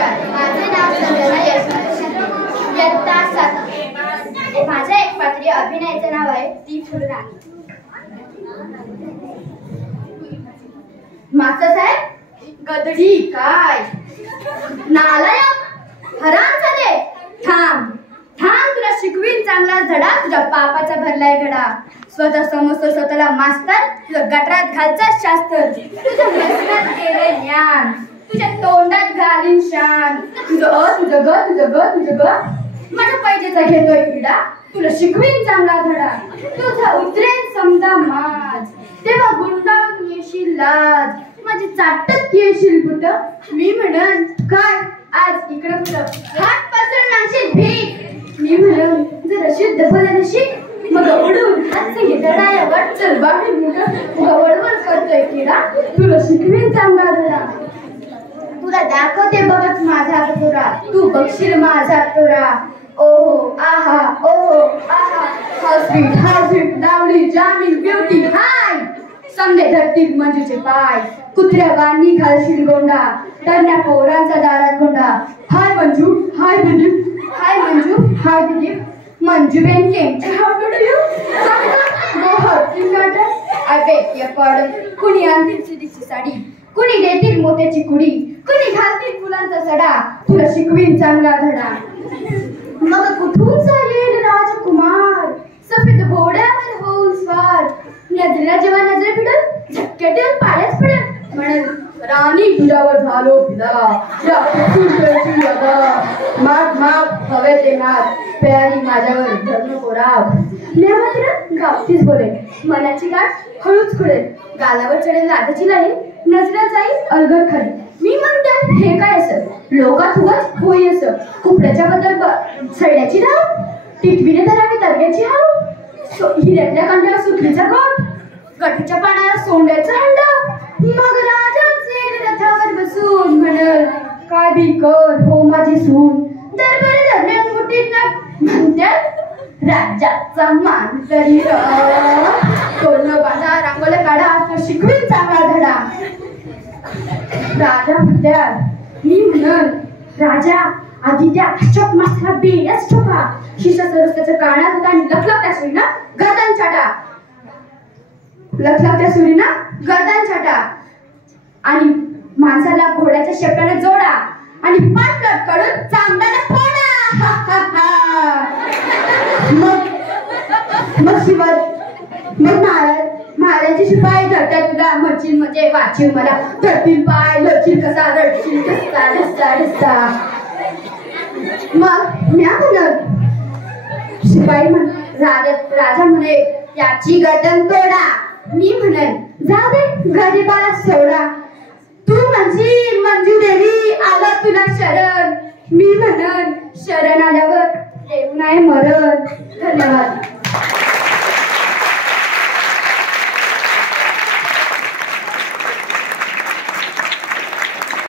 नमस्कार, माझे नाव संजना यशवंत इयत्ता 7. माझ्या एक पात्री अभिनयाचे नाव आहे ती फुलराणी. मास्तर साहेब, गदडी काय नालायक हरामजादे, थांब थांब, तुला शिकवीन चांगला धडा. तुझ्या पापाचा भरलाय घडा. स्वतः समजतो स्वतःला मास्तर, तुझ्या गटरात घालचा शास्त्र. तुझ्या मसनात केले ज्ञान, तुझ्या तोंडात घालीन शान. तुझं ग माझ्या पैजेचा घेतोय किडा. तुला शिकवीन चांगला धडा. तुझा उतरेन समजा माज, तेव्हा गुंडाळून येशील लाज. माझी चाटत येशील बुट. मी म्हणन काय आज इकडं कुठं हात पसरून आणशील भीक. मी म्हणन जरा शुद्ध बोलायला शिक. मग उडून हात संगे दडाया वाटचल बाकी मुलं वळवळ करतोय किडा. तुला शिकवीन चांगला धडा. तुला दाखवते बघत माझा तुरा, तू बघशील माझा तुरा. ओहो आहा ओहो आहा, हाऊ स्वीट लावली जामीन ब्युटी हाय. समजे धरतील मंजूचे पाय, कुत्र्या वाणी घालशील गोंडा. तरण्या पोरांचा दारात गोंडा. Hi Manju hi Dilip, hi Manju hi Dilip. Manju बेन केमचे how do you go hurting garden. I beg you pardon. कुणी आणतील सिडीची साडी, कुणी देतील मोत्याची कुडी, कुणी घालतील फुलांचा सडा. तुला शिकवीन चांगला धडा. मग कुठून चालेल राजकुमार, सफेद घोड्यावर होऊन स्वार. नजरेला जेव्हा नजर फिरल, झटक्यात येऊन पायाच पडेल. म्हणेल राणी तुझ्यावर झालो फिदा, माग हवे ते नाग. प्यारी माझ्यावर धर्म कोराब. मी मात्र गावतीच बोले, मनाची गाठ हळूच खुडेल. गालावर चढेल लाटाची लाही, नजरा जाईल अलगद खाली. मी म्हणते हे काय असं, लोकात उगाच होई असं. कुपड्याच्या बद्दल सड्याची धाव, टिटवीने धरावी दर्ग्याची हाव. हिऱ्यातल्या कांद्यावर सुटलीचा गोट, गठीच्या पाण्यावर सोंड्याचा हंडा. मग राजाचे रथावर बसून म्हणल काय बी कर हो माझी सून. दरबारी दरम्यान मुठीत म्हणत्यात राजाचा मान तरी तोरण बांधा रांगोळ्या काढा. तर शिकवीन चांगला धडा. राजा म्हणत्यात मी म्हणल राजा आधी त्या अशोक मास्तर बेस ठोका. शिष्य सरस्वतीच्या कानात होता आणि लखलखत्या सुरीना गर्दन छाटा. लखलखत्या सुरीना गर्दन छाटा. आणि माणसाला घोड्याच्या शेपटाने जोडा आणि पाठलट काढून चांगल्याने फोडा. मग शिवाय मग महाराजांची शिपाई धरत्या तुला. म्हणशील म्हणजे वाचील मला, धरतील पाय लढशील कसा, रडशील ढसता ढसता ढसता. मग म्या म्हणत शिपाई राजा म्हणे याची गर्दन तोडा. मी म्हणन जाऊ दे गरीबाला सोडा. तू म्हणशील मंजू देवी आलं तुला शरण. मी म्हणन शरण आल्यावर देऊ नाही मरण. धन्यवाद.